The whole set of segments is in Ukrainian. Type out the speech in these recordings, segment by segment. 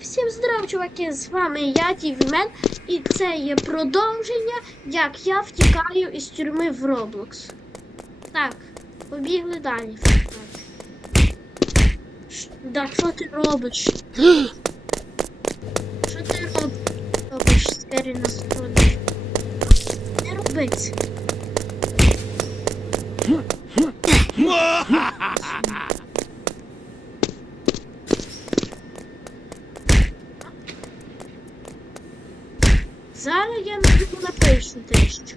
всім здоров, чуваки! З вами я, Тівмен, і це є продовження, як я втікаю із тюрми в Roblox. Так, побігли далі. Ш- Да, що ти робиш? Що ти роб... робиш, скері настрої? Не роби Зараз я напишу дещо.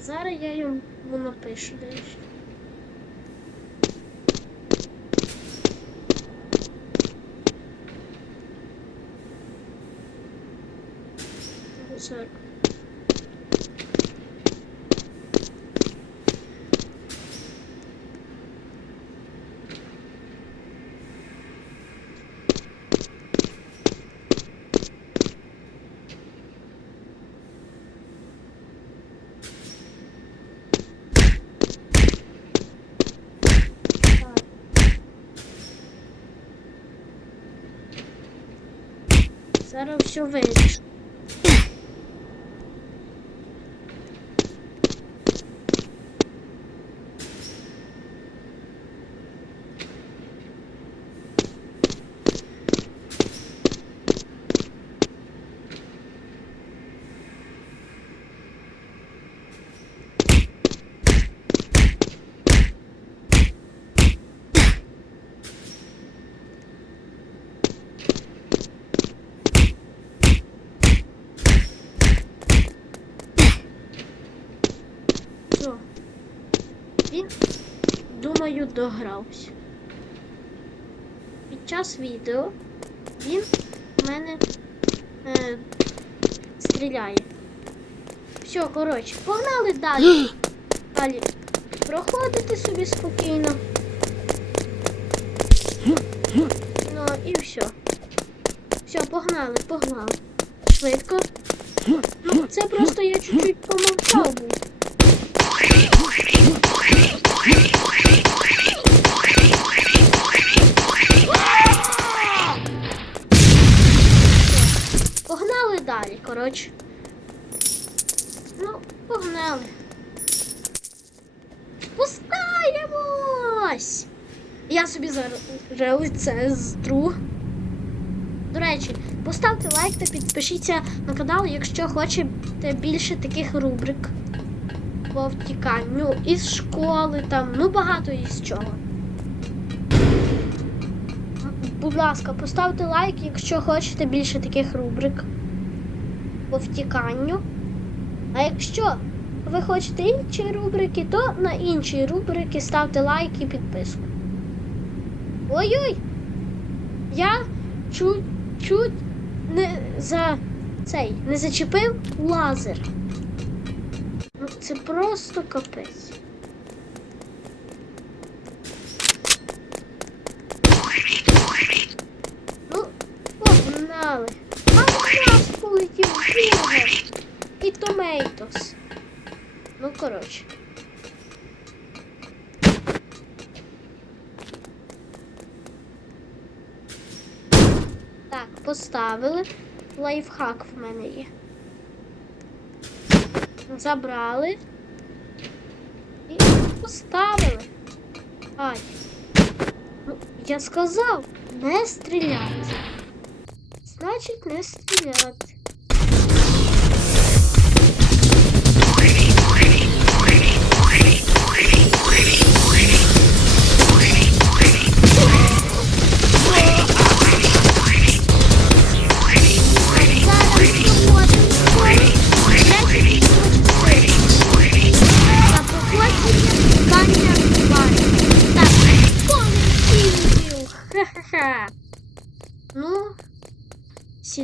Зараз я йому напишу дещо. Зараз. Зараз все вирішу. Все. Він, думаю, догрався. Під час відео він в мене е, стріляє. Все, коротше, погнали далі. Далі. Проходите собі спокійно. Ну і все. Все, погнали, погнали. Швидко. Ну, це просто я чуть-чуть помовчав був. Далі. Ну, погнали. Спускаємось! Я собі зараз лице зтру. До речі, поставте лайк та підпишіться на канал, якщо хочете більше таких рубрик по втіканню із школи, там, ну багато із чого. Будь ласка, поставте лайк, якщо хочете більше таких рубрик по втіканню. А якщо ви хочете інші рубрики, то на інші рубрики ставте лайк і підписку. Ой-ой! Я чуть чуть не за цей не зачепив лазер. Ну, це просто капець. Ну, погнали. А у нас полетів бургер і томейтос. Ну, коротше. Так, поставили. Лайфхак в мене є. Забрали. І поставили. Ай. Ну, я сказав, не стріляти. Значить, не стріляти.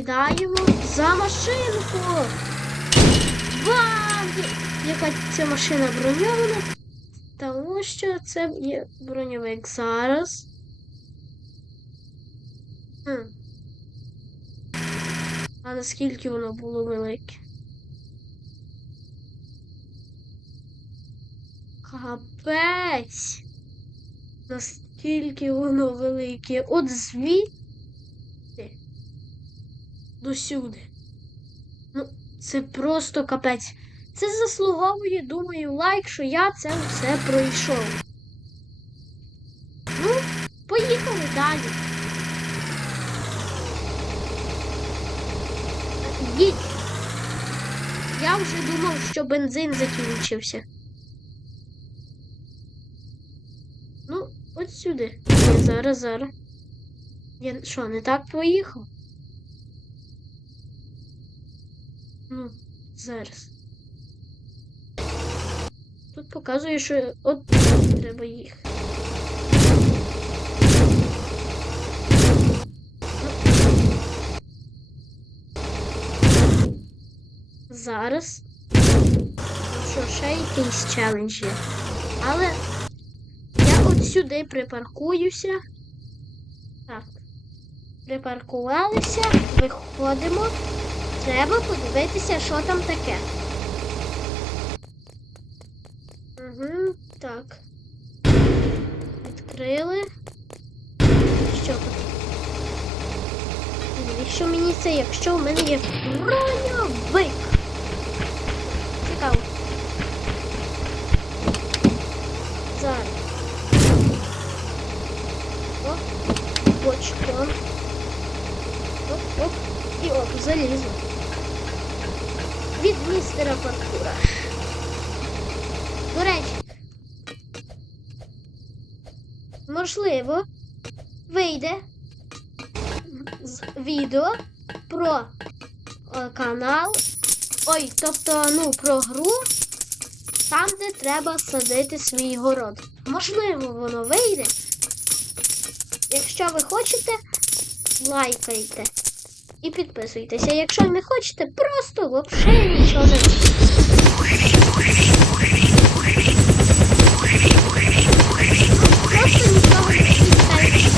Сідаємо за машинку. Вау! Яка ця машина броньована? Тому що це є броньовик зараз. Хм. А наскільки воно було велике? Капець. Наскільки воно велике. От звідти досюди. Ну, це просто капець. Це заслуговує, думаю, лайк, що я це все пройшов. Ну, поїхали далі. Їдь. Я вже думав, що бензин закінчився. Ну, от сюди. Зараз, зараз. Я що, не так поїхав? Ну, зараз. Тут показує, що от треба їхати. Зараз. Що, ще якийсь челендж є. Але я от сюди припаркуюся. Так. Припаркувалися, виходимо. Треба подивитися, що там таке. Угу, так. Відкрили. Що тут? Навіщо мені це, якщо в мене є броньовик? Цікаво. Зараз. Оп, бочком. Оп, оп. І оп, залізо. Містера паркура. До речі, можливо, вийде з відео про е, канал. Ой, тобто, ну, про гру, там, де треба садити свій город. Можливо, воно вийде. Якщо ви хочете, лайкайте і підписуйтеся. Якщо не хочете, просто взагалі нічого не. Просто нічого не читайте.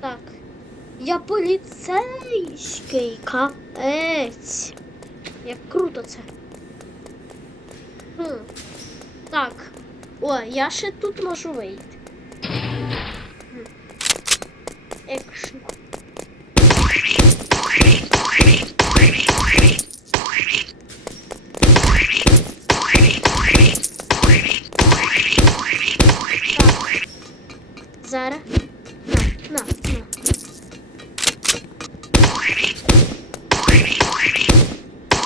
Так. Я поліцейський капець. Як круто це. Хм. Так. О, я ще тут можу вийти. Екшн. Так. Зараз. На, на, на.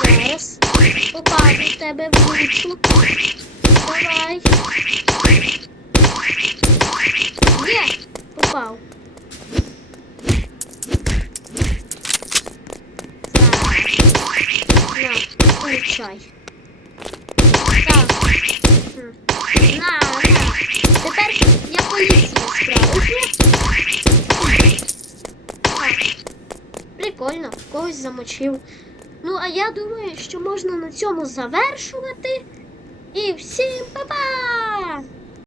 Зараз. Попаду в тебе в лучу. Давай. Є! Попав. Зараз. На. Тепер я поліцію справу. Прикольно, когось замочив. Ну, а я думаю, що можна на цьому завершувати. І всім па-па!